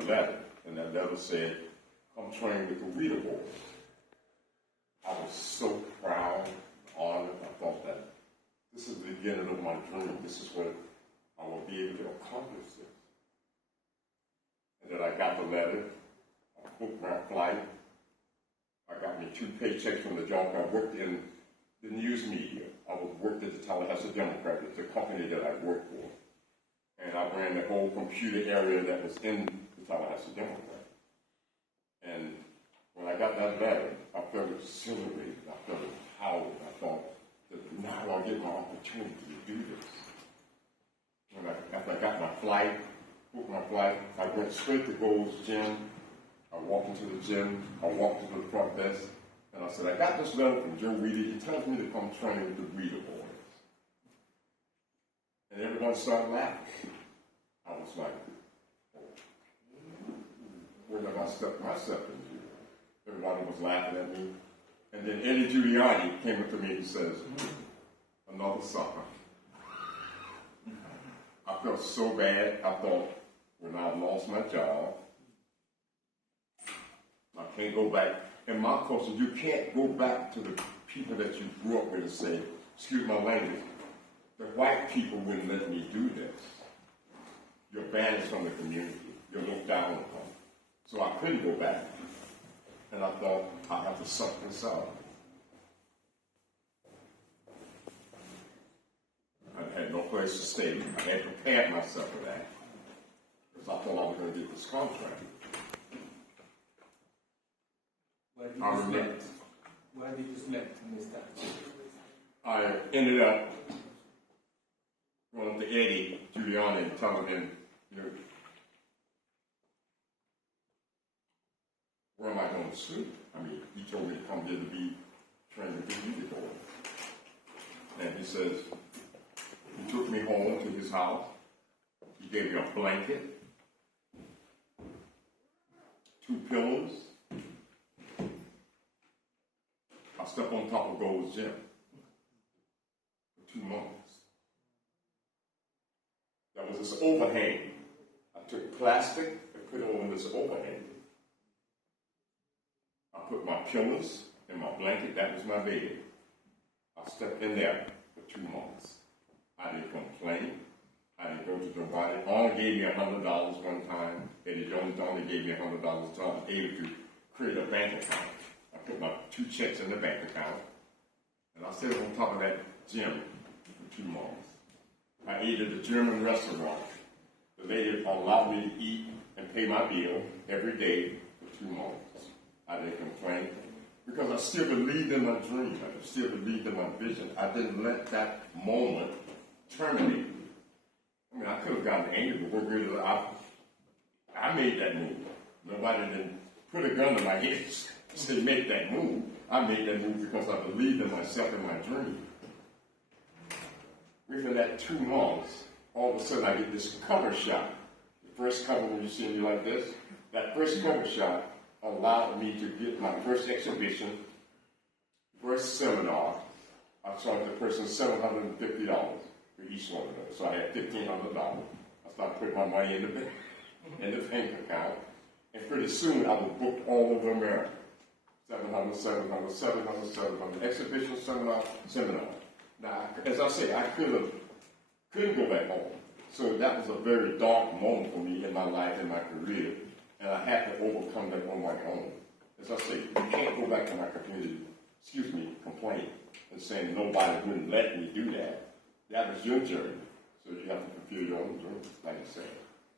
a letter, and that letter said, "Come train with the Reader Boys." I was so proud, honored. I thought that this is the beginning of my dream. This is what I will be able to accomplish this. And then I got the letter. I booked my flight. I got me 2 paychecks from the job. I worked in the news media. I worked at the Tallahassee Democrat, it's the company that I worked for. And I ran the whole computer area that was in the Tallahassee Democrat. And when I got that letter, I felt exhilarated. I felt empowered. I thought that now I get my opportunity to do this. After I got my flight, booked my flight, I went straight to Gold's Gym. I walked into the gym. I walked into the front desk. And I said, "I got this letter from Joe Reedy. He tells me to come train with the Reader Boys." And everyone started laughing. I was like, where did I step myself into? Everybody was laughing at me. And then Eddie Giuliani came up to me and says, "Another sucker." I felt so bad. I thought, when I lost my job, I can't go back. In my culture, you can't go back to the people that you grew up with and say, excuse my language, the white people wouldn't let me do this. You're banished from the community. You're looked down upon. So I couldn't go back. And I thought, I have to suck this out. I had no place to stay. I had prepared myself for that. Because I thought I was going to get this contract. Where did you sleep in this time? I ended up going up to Eddie Giuliani and telling him, where am I going to sleep? I mean, he told me to come here to be trained with the Reader Boys. And he says, he took me home to his house. He gave me a blanket, 2 pillows. I stepped on top of Gold's Gym for 2 months. There was this overhang. I took plastic and put it on this overhang. I put my pillows and my blanket, that was my bed. I stepped in there for 2 months. I didn't complain. I didn't go to nobody. Only gave me $100 one time. Eddie Jones only gave me $100, so I was able to create a bank account. I put my 2 checks in the bank account, and I sat on top of that gym for 2 months. I ate at a German restaurant. The lady allowed me to eat and pay my bill every day for 2 months. I didn't complain because I still believed in my dream. I still believed in my vision. I didn't let that moment terminate me. I mean, I could have gotten angry, but I made that move. Nobody didn't put a gun to my head and say, make that move. I made that move because I believed in myself and my dream. Within that 2 months, all of a sudden I get this cover shot. The first cover when you see me like this, that first cover shot allowed me to get my first exhibition, first seminar. I charged the person $750 for each one of those. So I had $1,500. I started putting my money in the bank account. And pretty soon I was booked all over America. 700, 700, 700, 700, exhibition, seminar. Now, as I say, I couldn't go back home. So that was a very dark moment for me in my life and my career. And I had to overcome that on my own. As I say, you can't go back to my community, complain, and saying nobody wouldn't let me do that. That was your journey. So you have to fulfill your own dream, like I said.